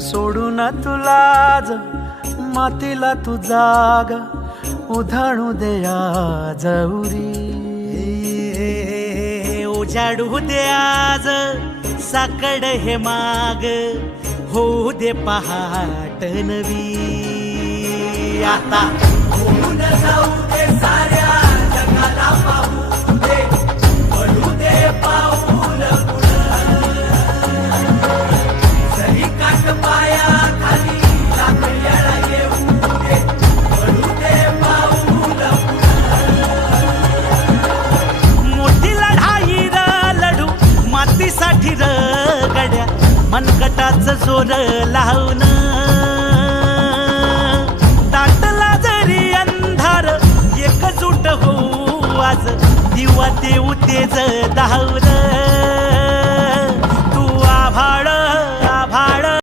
सोडून तुलाज मातीला तू जाग उधाणू दे आज उरी. उजाडू दे आज साकड हे माग होऊ दे पहाट नवी. आता होऊन जाऊ दे साऱ्या जगाला पाहू दे पडू दे पाऊल जरी काट पाया खाली लाकड्याला येऊ दे पडू दे पाऊल. मोठी लढाई र लढू मातीसाठी र गड्या मनगटाच जोर लावून. दाटला जरी अंधार एकजूट होऊ आज दिवा देऊ तेज धावून. तू आभाळ